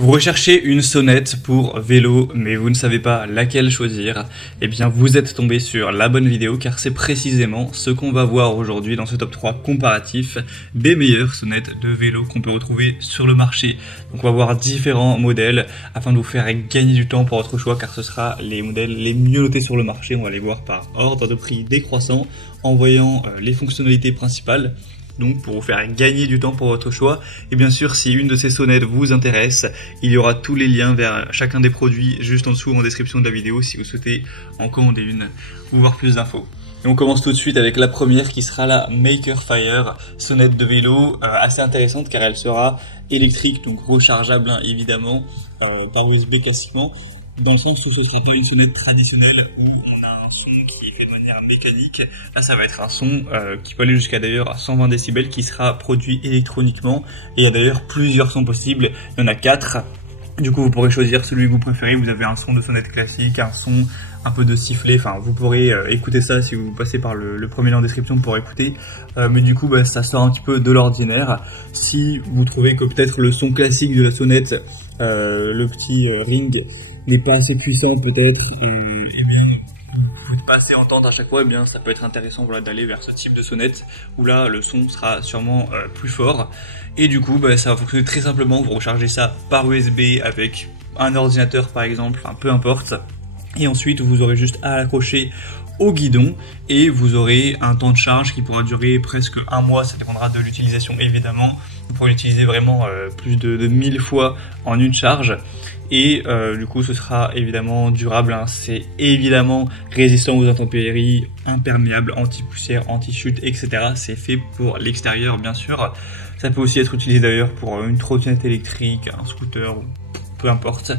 Vous recherchez une sonnette pour vélo, mais vous ne savez pas laquelle choisir, eh bien vous êtes tombé sur la bonne vidéo car c'est précisément ce qu'on va voir aujourd'hui dans ce top 3 comparatif des meilleures sonnettes de vélo qu'on peut retrouver sur le marché. Donc on va voir différents modèles afin de vous faire gagner du temps pour votre choix car ce sera les modèles les mieux notés sur le marché. On va les voir par ordre de prix décroissant en voyant les fonctionnalités principales. Donc pour vous faire gagner du temps pour votre choix. Et bien sûr, si une de ces sonnettes vous intéresse, il y aura tous les liens vers chacun des produits juste en dessous en description de la vidéo si vous souhaitez en commander une ou voir plus d'infos. Et on commence tout de suite avec la première qui sera la Maker Faire, sonnette de vélo assez intéressante car elle sera électrique, donc rechargeable évidemment par USB classiquement, dans le sens où ce ne sera pas une sonnette traditionnelle où on a un son mécanique. Là ça va être un son qui peut aller jusqu'à d'ailleurs à 120 décibels qui sera produit électroniquement et il y a d'ailleurs plusieurs sons possibles, il y en a 4. Du coup vous pourrez choisir celui que vous préférez. Vous avez un son de sonnette classique, un son un peu de sifflet, enfin vous pourrez écouter ça si vous passez par le premier lien en description pour écouter, mais du coup ça sort un petit peu de l'ordinaire. Si vous trouvez que peut-être le son classique de la sonnette, le petit ring n'est pas assez puissant peut-être, et bien vous ne pouvez pas assez entendre à chaque fois, et bien ça peut être intéressant d'aller vers ce type de sonnette où là le son sera sûrement plus fort. Et du coup ça va fonctionner très simplement. Vous rechargez ça par USB avec un ordinateur par exemple, enfin peu importe, et ensuite vous aurez juste à l'accrocher au guidon et vous aurez un temps de charge qui pourra durer presque un mois. Ça dépendra de l'utilisation évidemment. Vous pourrez l'utiliser vraiment plus de 1000 fois en une charge. Et du coup ce sera évidemment durable, hein. C'est évidemment résistant aux intempéries, imperméable, anti-poussière, anti-chute, etc. C'est fait pour l'extérieur bien sûr. Ça peut aussi être utilisé d'ailleurs pour une trottinette électrique, un scooter, peu importe.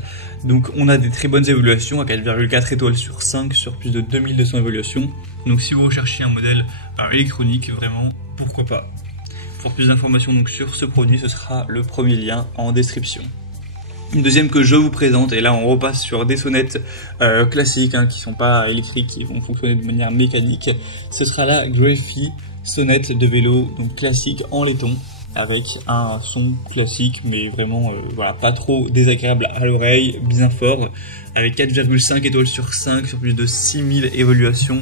Donc on a des très bonnes évaluations à 4,4 étoiles sur 5 sur plus de 2200 évaluations. Donc si vous recherchez un modèle électronique, vraiment pourquoi pas. Pour plus d'informations donc sur ce produit, ce sera le premier lien en description. Une deuxième que je vous présente, et là on repasse sur des sonnettes classiques hein, qui sont pas électriques, qui vont fonctionner de manière mécanique. Ce sera la Greffy sonnette de vélo, donc classique en laiton, avec un son classique mais vraiment voilà, pas trop désagréable à l'oreille, bien fort, avec 4,5 étoiles sur 5 sur plus de 6000 évaluations.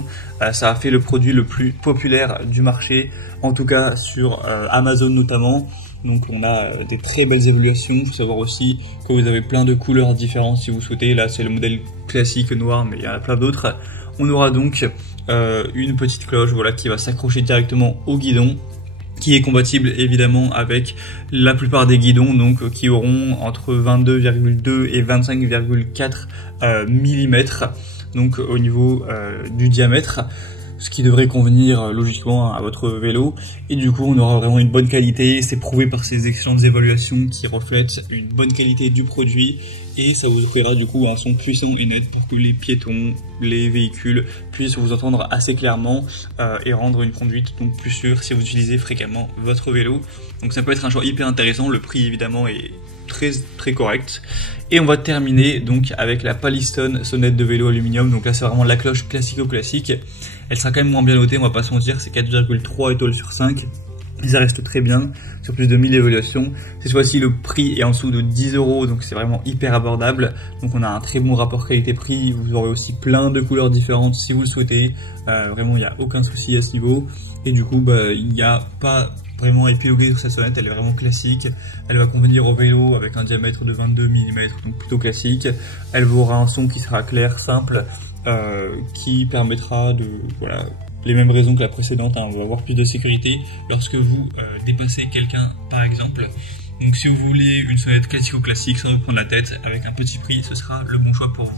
Ça a fait le produit le plus populaire du marché, en tout cas sur Amazon notamment. Donc on a des très belles évaluations. Il faut savoir aussi que vous avez plein de couleurs différentes si vous souhaitez. Là c'est le modèle classique noir, mais il y en a plein d'autres. On aura donc une petite cloche voilà, qui va s'accrocher directement au guidon, qui est compatible évidemment avec la plupart des guidons, donc qui auront entre 22,2 et 25,4 mm, donc au niveau du diamètre, ce qui devrait convenir logiquement à votre vélo. Et du coup on aura vraiment une bonne qualité. C'est prouvé par ces excellentes évaluations qui reflètent une bonne qualité du produit, et ça vous offrira du coup un son puissant et net pour que les piétons, les véhicules puissent vous entendre assez clairement et rendre une conduite donc plus sûre si vous utilisez fréquemment votre vélo. Donc ça peut être un choix hyper intéressant. Le prix évidemment est très correct. Et on va terminer donc avec la Palistone sonnette de vélo aluminium. Donc là c'est vraiment la cloche classique. Elle sera quand même moins bien notée, on va pas se mentir, c'est 4,3 étoiles sur 5. Et ça reste très bien, sur plus de 1000 évaluations. Cette fois-ci le prix est en dessous de 10 €, donc c'est vraiment hyper abordable. Donc on a un très bon rapport qualité-prix. Vous aurez aussi plein de couleurs différentes si vous le souhaitez. Vraiment il n'y a aucun souci à ce niveau. Et du coup il n'y a pas vraiment à épiloguer sur cette sonnette, elle est vraiment classique. Elle va convenir au vélo avec un diamètre de 22 mm, donc plutôt classique. Elle aura un son qui sera clair, simple, qui permettra de, voilà, les mêmes raisons que la précédente, hein, on va avoir plus de sécurité lorsque vous dépassez quelqu'un par exemple. Donc si vous voulez une sonnette classique sans vous prendre la tête, avec un petit prix, ce sera le bon choix pour vous.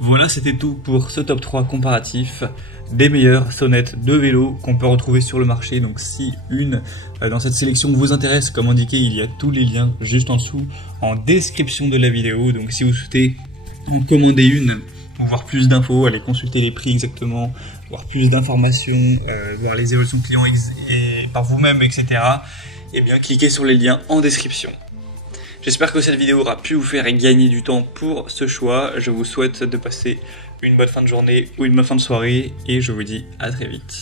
Voilà, c'était tout pour ce top 3 comparatif des meilleures sonnettes de vélo qu'on peut retrouver sur le marché. Donc si une dans cette sélection vous intéresse, comme indiqué, il y a tous les liens juste en dessous en description de la vidéo. Donc si vous souhaitez en commander une, pour voir plus d'infos, aller consulter les prix exactement, voir plus d'informations, voir les évolutions clients et par vous-même, etc. Et bien cliquez sur les liens en description. J'espère que cette vidéo aura pu vous faire gagner du temps pour ce choix. Je vous souhaite de passer une bonne fin de journée ou une bonne fin de soirée et je vous dis à très vite.